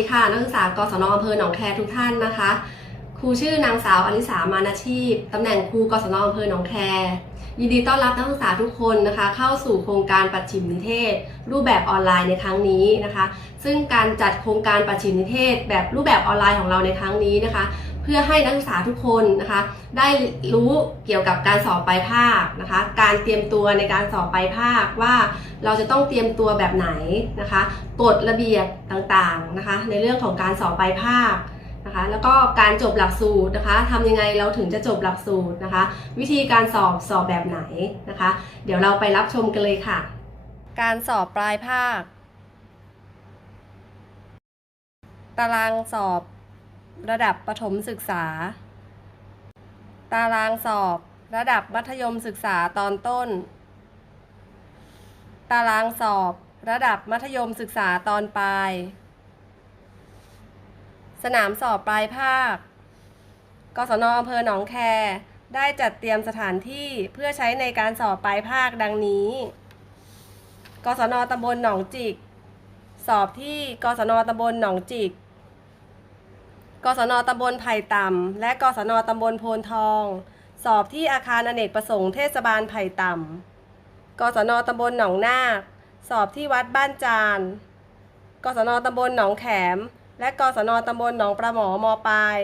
สวัสดีค่ะ นักศึกษากศนอำเภอหนองแคทุกท่านนะคะ ครูชื่อนางสาวอลิสามานาชีพตำแหน่งครูกศนอำเภอหนองแคยินดีต้อนรับนักศึกษาทุกคนนะคะ เข้าสู่โครงการปัจฉิมนิเทศ รูปแบบออนไลน์ในครั้งนี้นะคะ ซึ่งการจัดโครงการปัจฉิมนิเทศ แบบรูปแบบออนไลน์ของเราในครั้งนี้นะคะ เพื่อให้นักศึกษาทุกคนนะคะ ได้รู้เกี่ยวกับการสอบปลายภาคนะคะ การเตรียมตัวในการสอบปลายภาคว่าเราจะต้องเตรียมตัวแบบไหนนะคะกฎระเบียบต่างๆนะคะในเรื่องของการสอบปลายภาคนะคะแล้วก็การจบหลักสูตรนะคะทำยังไงเราถึงจะจบหลักสูตรนะคะ วิธีการสอบสอบแบบไหนนะคะ เดี๋ยวเราไปรับชมกันเลยค่ะ การสอบปลายภาค ตารางสอบ ระดับประถมศึกษา ตารางสอบ ระดับมัธยมศึกษาตอนต้น ตารางสอบ ระดับมัธยมศึกษาตอนปลาย สนามสอบปลายภาค กศนอำเภอหนองแค ได้จัดเตรียมสถานที่เพื่อใช้ในการสอบปลายภาคดังนี้ กศนตำบลหนองจิก สอบที่ กศนตำบลหนองจิก กศนตำบลไผ่ต่ำ และกศนตำบลโพนทอง สอบที่อาคารอเนกประสงค์เทศบาลไผ่ต่ำ กศนตำบลหนองนาค สอบที่วัดบ้านจาน กศนตำบลหนองแขม และกศนตำบลหนองประหมอมอปลาย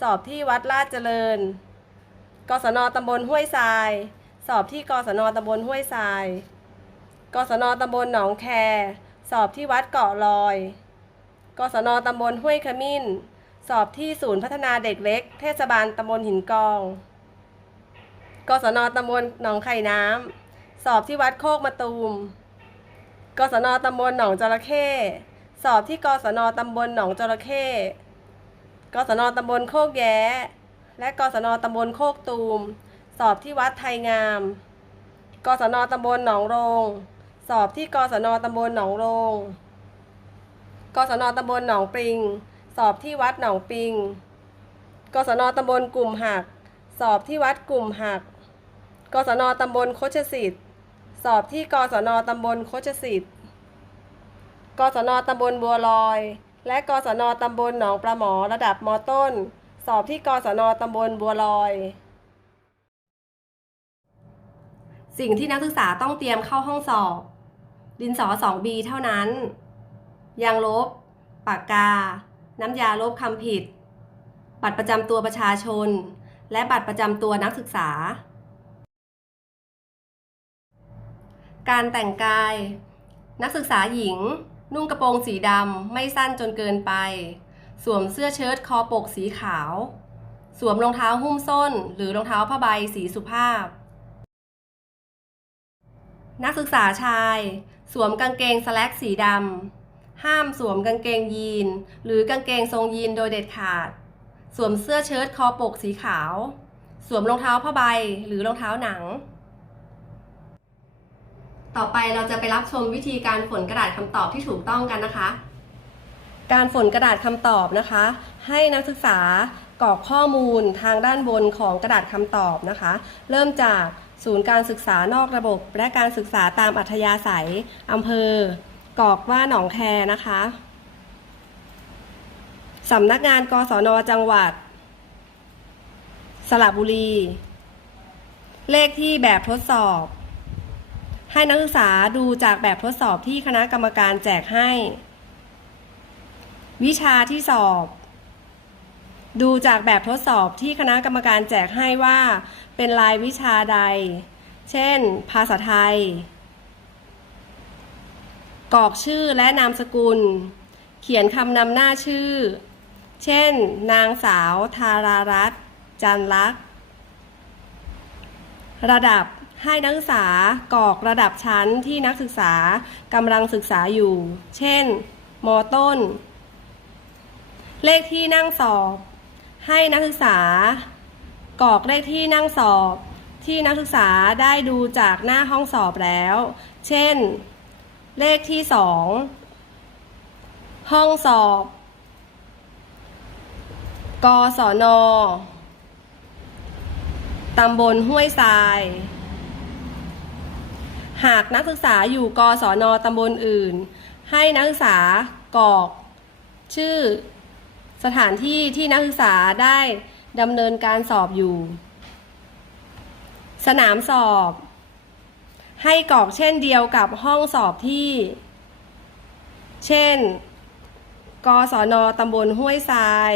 สอบที่วัดลาดเจริญ กศนตำบลห้วยทราย สอบที่กศนตำบลห้วยทราย กศนตำบลหนองแค สอบที่วัดเกาะลอย กศนตำบลห้วยขมิ้น สอบที่ศูนย์พัฒนาเด็กเล็ก เทศบาลตำบลหินกอง กศนตำบลหนองไข่น้ำ สอบที่วัดโคกมะตูม กศนตำบลหนองจระเข้ สอบที่กศนตำบลหนองจระเข้ กศนตำบลโคกแย้ และกศนตำบลโคกตูม สอบที่วัดไทยงาม กศนตำบลหนองโรง สอบที่กศนตำบลหนองโรง กศนตำบลหนองปริง สอบที่วัดหนองปิง กศนตำบลกลุ่มหัก สอบที่วัดกลุ่มหัก กศนตำบลโคชสิทธิ์ สอบที่กศนตำบลโคชสิทธิ์ กศนตำบลบัวลอย และกศนตำบลหนองปลาหมอระดับมต้น สอบที่กศนตำบลบัวลอย สิ่งที่นักศึกษาต้องเตรียมเข้าห้องสอบ ดินสอ 2B เท่านั้น ยางลบ ปากกา น้ำยาลบคำผิด บัตรประจำตัวประชาชน และบัตรประจำตัวนักศึกษา การแต่งกาย นักศึกษาหญิง นุ่งกระโปรงสีดำไม่สั้นจนเกินไป สวมเสื้อเชิ้ตคอปกสีขาว สวมรองเท้าหุ้มส้น หรือรองเท้าผ้าใบสีสุภาพ นักศึกษาชาย สวมกางเกงสแล็กสีดำ ห้ามสวมกางเกงยีน หรือกางเกงทรงยีนโดยเด็ดขาด สวมเสื้อเชิ้ตคอปกสีขาว สวมรองเท้าผ้าใบหรือรองเท้าหนัง ต่อไปเราจะไปรับชมวิธีการฝนกระดาษคำตอบที่ถูกต้องกันนะคะ การฝนกระดาษคำตอบนะคะ ให้นักศึกษากรอกข้อมูลทางด้านบนของกระดาษคำตอบนะคะ เริ่มจากศูนย์การศึกษานอกระบบ และการศึกษาตามอัธยาศัยอำเภอ กอกว่าหนองแคนะคะสำนักงานกศนจังหวัด สระบุรี เลขที่แบบทดสอบ ให้นักศึกษาดูจากแบบทดสอบที่คณะกรรมการแจกให้ วิชาที่สอบ ดูจากแบบทดสอบที่คณะกรรมการแจกให้ว่า เป็นรายวิชาใด เช่น ภาษาไทย กรอกชื่อและนามสกุล เขียนคำนำหน้าชื่อ เช่น นางสาวธารารัตน์จันลักษณ์ระดับให้นักศึกษากรอกระดับชั้นที่นักศึกษากำลังศึกษาอยู่ เช่น มต้น เลขที่นั่งสอบ ให้นักศึกษากรอกเลขที่นั่งสอบ ที่นักศึกษาได้ดูจากหน้าห้องสอบแล้ว เช่น เลขที่สองห้องสอบ กศนตำบลห้วยทราย หากนักศึกษาอยู่กศนตำบลอื่น ให้นักศึกษากรอกชื่อสถานที่ที่นักศึกษาได้ดำเนินการสอบอยู่ สนามสอบ ให้กรอกเช่นเดียวกับห้องสอบที่ เช่น กศนตำบลห้วยทราย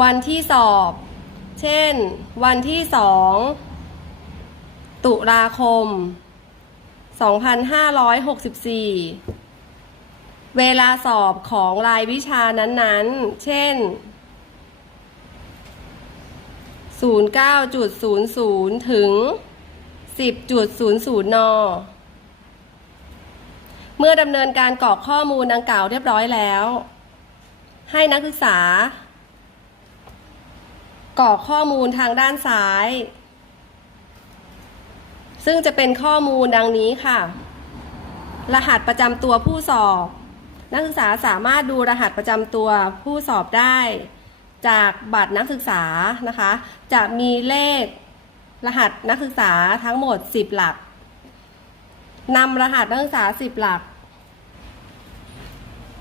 วันที่สอบ เช่น วันที่สองตุลาคม 2564 เวลาสอบของรายวิชานั้นๆ เช่น 09.00 ถึง 10.00 น เมื่อดำเนินการกรอกข้อมูลดังกล่าวเรียบร้อยแล้ว ให้นักศึกษากรอกข้อมูลทางด้านซ้าย ซึ่งจะเป็นข้อมูลดังนี้ค่ะ รหัสประจำตัวผู้สอบ นักศึกษาสามารถดูรหัสประจำตัวผู้สอบได้ จากบัตรนักศึกษานะคะ จะมีเลขรหัสนักศึกษาทั้งหมด 10 หลักนำรหัสนักศึกษา 10 หลัก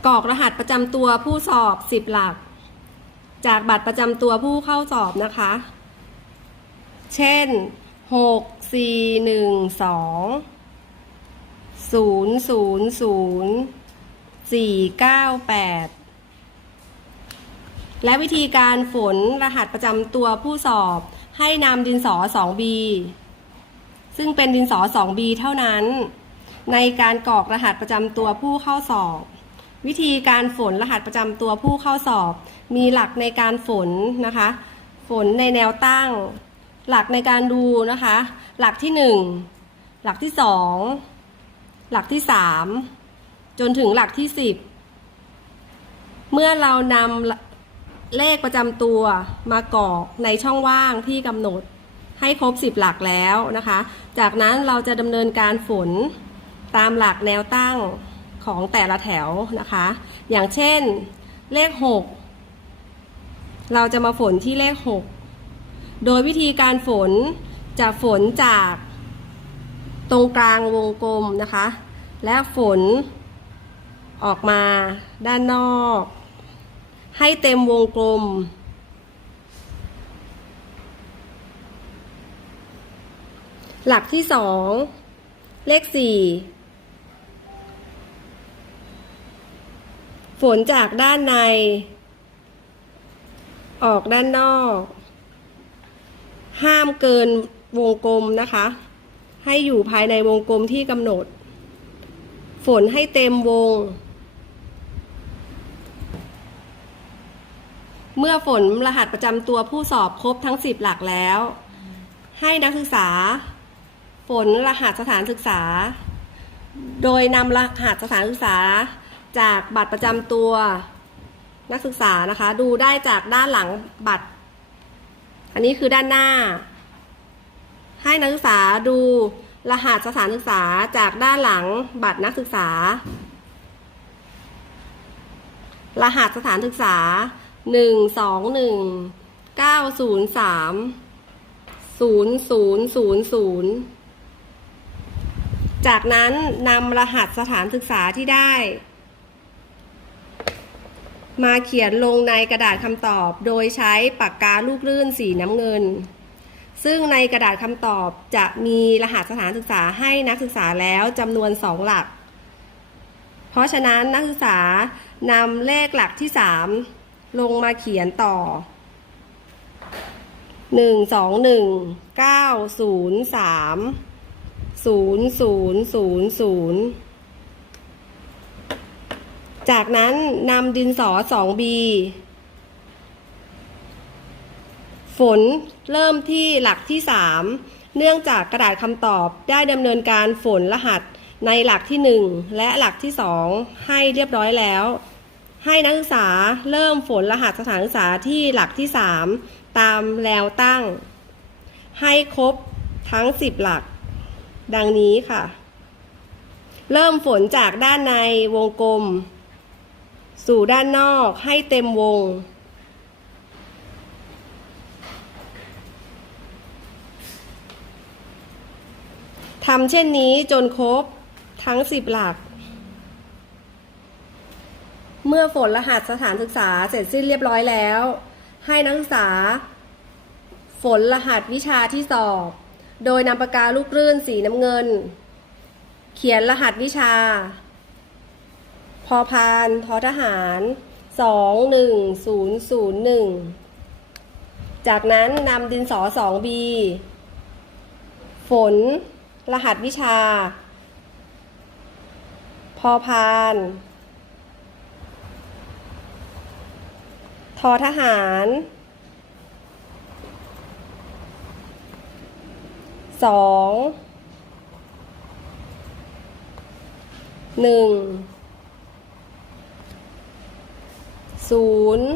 กรอกรหัสประจำตัวผู้สอบ 10 หลัก จากบัตรประจำตัวผู้เข้าสอบนะคะ เช่น 6 4 1 2 0 0 0 4 9 8 และวิธีการฝนรหัสประจำตัวผู้สอบ ให้นำดินสอ 2B ซึ่งเป็นดินสอ 2B เท่านั้น ในการกรอกรหัสประจำตัวผู้เข้าสอบ วิธีการฝนรหัสประจำตัวผู้เข้าสอบ มีหลักในการฝนนะคะ ฝนในแนวตั้ง หลักในการดูนะคะ หลักที่ 1 หลักที่ 2 หลักที่ 3 จนถึงหลักที่ 10 เมื่อเรานำ เลขประจำตัวมากรอกในช่องว่างที่กำหนดให้ครบ 10 หลักแล้วนะคะ จากนั้นเราจะดำเนินการฝนตามหลักแนวตั้งของแต่ละแถวนะคะ อย่างเช่นเลข 6 เราจะมาฝนที่เลข 6 โดยวิธีการฝนจะฝนจากตรงกลางวงกลมนะคะ และฝนออกมาด้านนอก ให้เต็มวงกลม หลักที่สองเลขสี่ฝนจากด้านใน ออกด้านนอก ห้ามเกินวงกลมนะคะ ให้อยู่ภายในวงกลมที่กำหนด ฝนให้เต็มวง เมื่อฝนรหัสประจำตัวผู้สอบครบทั้ง 10 หลักแล้ว ให้นักศึกษาฝนรหัสสถานศึกษา โดยนำรหัสสถานศึกษา จากบัตรประจำตัวนักศึกษานะคะ ดูได้จากด้านหลังบัตร อันนี้คือด้านหน้า ให้นักศึกษาดูรหัสสถานศึกษาจากด้านหลังบัตรนักศึกษา รหัสสถานศึกษา หนึ่งสองหนึ่งเก้าศูนย์สามศูนย์ศูนย์ศูนย์ศูนย์จากนั้นนำรหัสสถานศึกษาที่ได้ มาเขียนลงในกระดาษคำตอบ โดยใช้ปากกาลูกลื่นสีน้ำเงิน ซึ่งในกระดาษคำตอบจะมีรหัสสถานศึกษาให้นักศึกษาแล้วจำนวนสองหลัก เพราะฉะนั้นนักศึกษานำเลขหลักที่สาม ลงมาเขียนต่อ หนึ่งสองหนึ่งเก้าศูนย์สามศูนย์ศูนย์ศูนย์ศูนย์จากนั้นนำดินสอ 2B ฝนเริ่มที่หลักที่3เนื่องจากกระดาษคำตอบได้ดำเนินการฝนรหัสในหลักที่1และหลักที่2ให้เรียบร้อยแล้ว ให้นักศึกษาเริ่มฝนรหัสสถานศึกษาที่หลักที่ 3 ตามแนวตั้ง ให้ครบทั้ง 10 หลัก ดังนี้ค่ะ เริ่มฝนจากด้านในวงกลม สู่ด้านนอกให้เต็มวง ทำเช่นนี้จนครบทั้ง 10 หลัก เมื่อฝนรหัสสถานศึกษาเสร็จสิ้นเรียบร้อยแล้ว ให้นักศึกษา ฝนรหัสวิชาที่สอบ โดยนำปากกาลูกรื่นสีน้ำเงิน เขียนรหัสวิชา พอพานทอทหารสองหนึ่งศูนย์ศูนย์หนึ่งจากนั้นนำดินสอสองบีฝน รหัสวิชา พอพาน ทอทหารสองหนึ่งศูนย์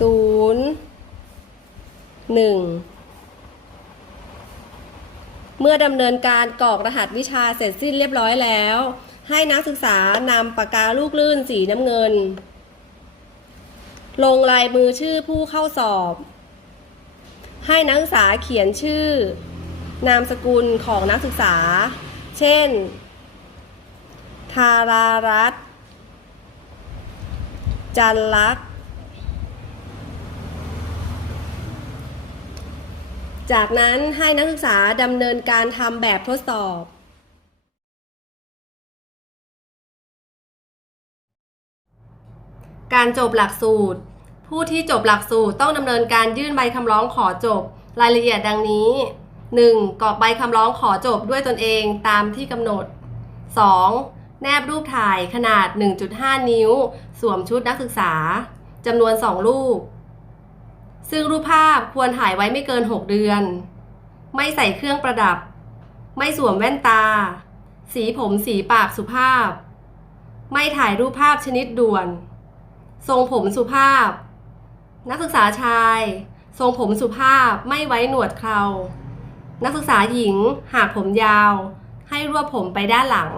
ศูนย์หนึ่งเมื่อดำเนินการกรอกรหัสวิชาเสร็จสิ้นเรียบร้อยแล้ว ให้นักศึกษานำปากกาลูกลื่นสีน้ำเงิน ลงลายมือชื่อผู้เข้าสอบ ให้นักศึกษาเขียนชื่อ นามสกุลของนักศึกษา เช่น ธารารัตจันลักษ์จากนั้นให้นักศึกษาดำเนินการทำแบบทดสอบ การจบหลักสูตร ผู้ที่จบหลักสูตรต้องดำเนินการยื่นใบคำร้องขอจบ รายละเอียดดังนี้ 1. กรอกใบคำร้องขอจบด้วยตนเองตามที่กำหนด 2. แนบรูปถ่ายขนาด 1.5 นิ้ว สวมชุดนักศึกษาจำนวน 2 รูป ซึ่งรูปภาพควรถ่ายไว้ไม่เกิน 6 เดือน ไม่ใส่เครื่องประดับ ไม่สวมแว่นตา สีผมสีปากสุภาพ ไม่ถ่ายรูปภาพชนิดด่วน ทรงผมสุภาพ นักศึกษาชาย ทรงผมสุภาพไม่ไว้หนวดเครา นักศึกษาหญิง หากผมยาว ให้รวบผมไปด้านหลัง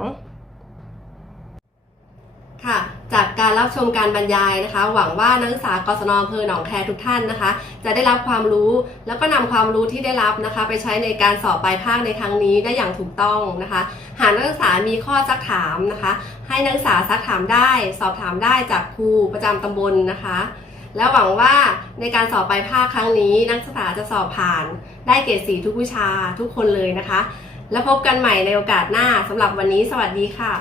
ค่ะ จากการรับชมการบรรยายนะคะ หวังว่านักศึกษากศนอำเภอหนองแคทุกท่านนะคะ จะได้รับความรู้แล้วก็นำความรู้ที่ได้รับนะคะ ไปใช้ในการสอบปลายภาคในครั้งนี้ได้อย่างถูกต้องนะคะ หากนักศึกษามีข้อซักถามนะคะ ให้นักศึกษาซักถามได้ สอบถามได้จากครูประจำตำบลนะคะ แล้วหวังว่าในการสอบปลายภาคครั้งนี้ นักศึกษาจะสอบผ่าน ได้เกรดสีทุกวิชาทุกคนเลยนะคะ แล้วพบกันใหม่ในโอกาสหน้าสำหรับวันนี้ สวัสดีค่ะ